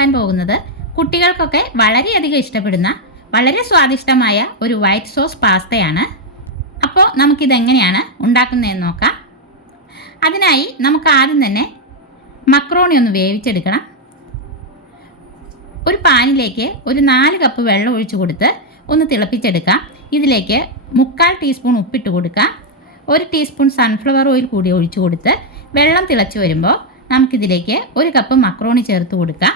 ഉണ്ടാക്കാൻ പോകുന്നത് കുട്ടികൾക്കൊക്കെ വളരെയധികം ഇഷ്ടപ്പെടുന്ന വളരെ സ്വാദിഷ്ടമായ ഒരു വൈറ്റ് സോസ് പാസ്തയാണ്. അപ്പോൾ നമുക്കിതെങ്ങനെയാണ് ഉണ്ടാക്കുന്നതെന്ന് നോക്കാം. അതിനായി നമുക്ക് ആദ്യം തന്നെ മക്രോണി ഒന്ന് വേവിച്ചെടുക്കണം. ഒരു പാനിലേക്ക് ഒരു 4 കപ്പ് വെള്ളം ഒഴിച്ചു കൊടുത്ത് ഒന്ന് തിളപ്പിച്ചെടുക്കാം. ഇതിലേക്ക് 1/4 ടീസ്പൂൺ ഉപ്പിട്ട് കൊടുക്കാം. 1 ടീസ്പൂൺ സൺഫ്ലവർ ഓയിൽ കൂടി ഒഴിച്ചു കൊടുത്ത് വെള്ളം തിളച്ച് വരുമ്പോൾ നമുക്കിതിലേക്ക് 1 കപ്പ് മക്രോണി ചേർത്ത് കൊടുക്കാം.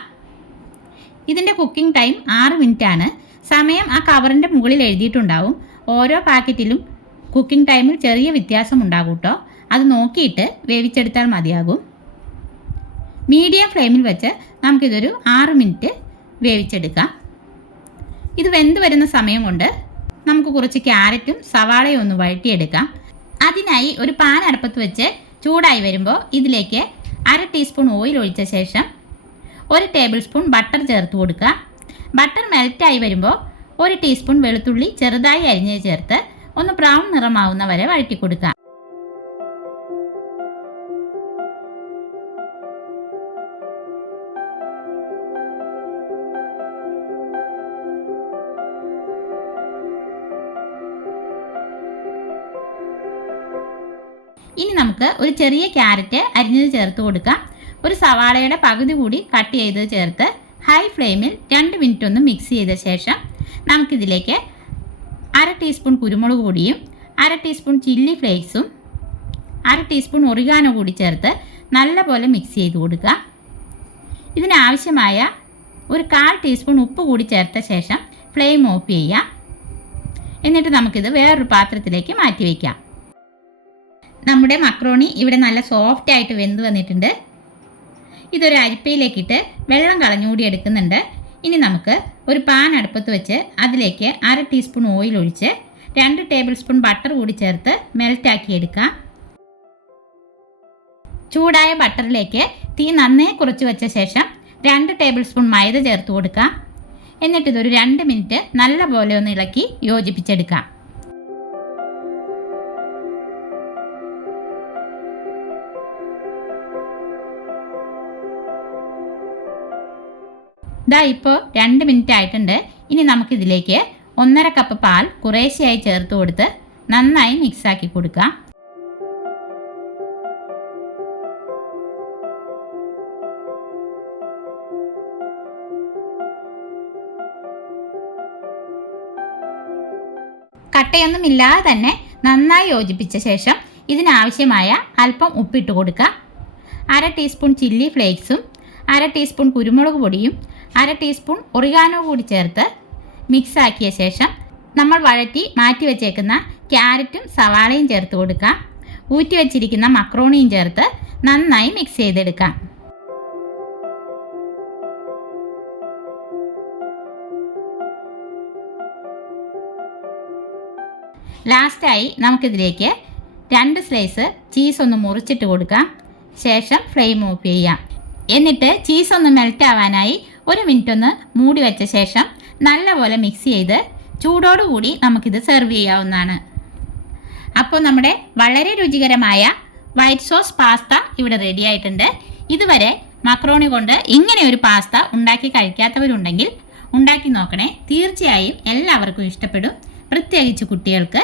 ഇതിൻ്റെ കുക്കിംഗ് ടൈം 6 മിനിറ്റ് ആണ്. സമയം ആ കവറിൻ്റെ മുകളിൽ എഴുതിയിട്ടുണ്ടാവും. ഓരോ പാക്കറ്റിലും കുക്കിംഗ് ടൈമിൽ ചെറിയ വ്യത്യാസം ഉണ്ടാകും കേട്ടോ. അത് നോക്കിയിട്ട് വേവിച്ചെടുത്താൽ മതിയാകും. മീഡിയം ഫ്ലെയിമിൽ വെച്ച് നമുക്കിതൊരു 6 മിനിറ്റ് വേവിച്ചെടുക്കാം. ഇത് വെന്ത് വരുന്ന സമയം കൊണ്ട് നമുക്ക് കുറച്ച് ക്യാരറ്റും സവാളയും ഒന്ന് വഴറ്റിയെടുക്കാം. അതിനായി ഒരു പാൻ അടുപ്പത്ത് വെച്ച് ചൂടായി വരുമ്പോൾ ഇതിലേക്ക് 1/2 ടീസ്പൂൺ ഓയിൽ ഒഴിച്ച ശേഷം 1 ടേബിൾ സ്പൂൺ ബട്ടർ ചേർത്ത് കൊടുക്കുക. ബട്ടർ മെൽറ്റായി വരുമ്പോൾ 1 ടീസ്പൂൺ വെളുത്തുള്ളി ചെറുതായി അരിഞ്ഞ് ചേർത്ത് ഒന്ന് ബ്രൗൺ നിറമാവുന്ന വരെ വഴറ്റി കൊടുക്കുക. ഇനി നമുക്ക് ഒരു ചെറിയ ക്യാരറ്റ് അരിഞ്ഞത് ചേർത്ത് കൊടുക്കാം. ഒരു സവാളയുടെ പകുതി കൂടി കട്ട് ചെയ്ത് ചേർത്ത് ഹൈ ഫ്ലെയിമിൽ 2 മിനിറ്റ് ഒന്ന് മിക്സ് ചെയ്ത ശേഷം നമുക്കിതിലേക്ക് 1/2 ടീസ്പൂൺ കുരുമുളക് പൊടിയും 1/2 ടീസ്പൂൺ ചില്ലി ഫ്ലേക്സും 1/2 ടീസ്പൂൺ ഒറിഗാനോ കൂടി ചേർത്ത് നല്ലപോലെ മിക്സ് ചെയ്ത് കൊടുക്കുക. ഇതിനാവശ്യമായ ഒരു 1/4 ടീസ്പൂൺ ഉപ്പ് കൂടി ചേർത്ത ശേഷം ഫ്ലെയിം ഓഫ് ചെയ്യാം. എന്നിട്ട് നമുക്കിത് വേറൊരു പാത്രത്തിലേക്ക് മാറ്റി വയ്ക്കാം. നമ്മുടെ മക്രോണി ഇവിടെ നല്ല സോഫ്റ്റ് ആയിട്ട് വെന്ത് വന്നിട്ടുണ്ട്. ഇതൊരു അരിപ്പയിലേക്കിട്ട് വെള്ളം കളഞ്ഞുകൂടി എടുക്കുന്നുണ്ട്. ഇനി നമുക്ക് ഒരു പാൻ അടുപ്പത്ത് വെച്ച് അതിലേക്ക് 1/2 ടീസ്പൂൺ ഓയിൽ ഒഴിച്ച് 2 ടേബിൾ സ്പൂൺ ബട്ടർ കൂടി ചേർത്ത് മെൽറ്റാക്കി എടുക്കാം. ചൂടായ ബട്ടറിലേക്ക് തീ നന്നായി കുറച്ച് വെച്ച ശേഷം 2 ടേബിൾ സ്പൂൺ മൈദ ചേർത്ത് കൊടുക്കാം. എന്നിട്ടിതൊരു 2 മിനിറ്റ് നല്ലപോലെ ഒന്ന് ഇളക്കി യോജിപ്പിച്ചെടുക്കാം. ഇതാ ഇപ്പോൾ 2 മിനിറ്റ് ആയിട്ടുണ്ട്. ഇനി നമുക്കിതിലേക്ക് 1/2 കപ്പ് പാൽ കുറേശ്ശെയായി ചേർത്ത് കൊടുത്ത് നന്നായി മിക്സാക്കി കൊടുക്കാം. കട്ടയൊന്നുമില്ലാതെ തന്നെ നന്നായി യോജിപ്പിച്ച ശേഷം ഇതിനാവശ്യമായ അല്പം ഉപ്പിട്ട് കൊടുക്കുക. 1/2 ടീസ്പൂൺ ചില്ലി ഫ്ലേക്സും 1/2 ടീസ്പൂൺ കുരുമുളക് പൊടിയും 1/2 ടീസ്പൂൺ ഒറിഗാനോ കൂടി ചേർത്ത് മിക്സ് ആക്കിയ ശേഷം നമ്മൾ വഴറ്റി മാറ്റി വെച്ചേക്കുന്ന ക്യാരറ്റും സവാളയും ചേർത്ത് കൊടുക്കാം. ഊറ്റി വെച്ചിരിക്കുന്ന മക്രോണിയും ചേർത്ത് നന്നായി മിക്സ് ചെയ്തെടുക്കാം. ലാസ്റ്റായി നമുക്കിതിലേക്ക് 2 സ്ലൈസ് ചീസ് ഒന്ന് മുറിച്ചിട്ട് കൊടുക്കാം. ശേഷം ഫ്ലെയിം ഓഫ് ചെയ്യാം. എന്നിട്ട് ചീസ് ഒന്ന് മെൽറ്റ് ആവാനായി 1 മിനിറ്റ് ഒന്ന് മൂടി വെച്ച ശേഷം നല്ലപോലെ മിക്സ് ചെയ്ത് ചൂടോടുകൂടി നമുക്കിത് സെർവ് ചെയ്യാവുന്നതാണ്. അപ്പോൾ നമ്മുടെ വളരെ രുചികരമായ വൈറ്റ് സോസ് പാസ്ത ഇവിടെ റെഡി ആയിട്ടുണ്ട്. ഇതുവരെ മക്രോണി കൊണ്ട് ഇങ്ങനെ ഒരു പാസ്ത ഉണ്ടാക്കി കഴിക്കാത്തവരുണ്ടെങ്കിൽ ഉണ്ടാക്കി നോക്കണേ. തീർച്ചയായും എല്ലാവർക്കും ഇഷ്ടപ്പെടും, പ്രത്യേകിച്ച് കുട്ടികൾക്ക്.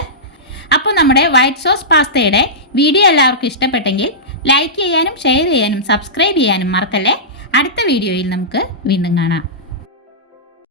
അപ്പോൾ നമ്മുടെ വൈറ്റ് സോസ് പാസ്തയുടെ വീഡിയോ എല്ലാവർക്കും ഇഷ്ടപ്പെട്ടെങ്കിൽ ലൈക്ക് ചെയ്യാനും ഷെയർ ചെയ്യാനും സബ്സ്ക്രൈബ് ചെയ്യാനും മറക്കല്ലേ. അടുത്ത വീഡിയോയിൽ നമുക്ക് വീണ്ടും കാണാം.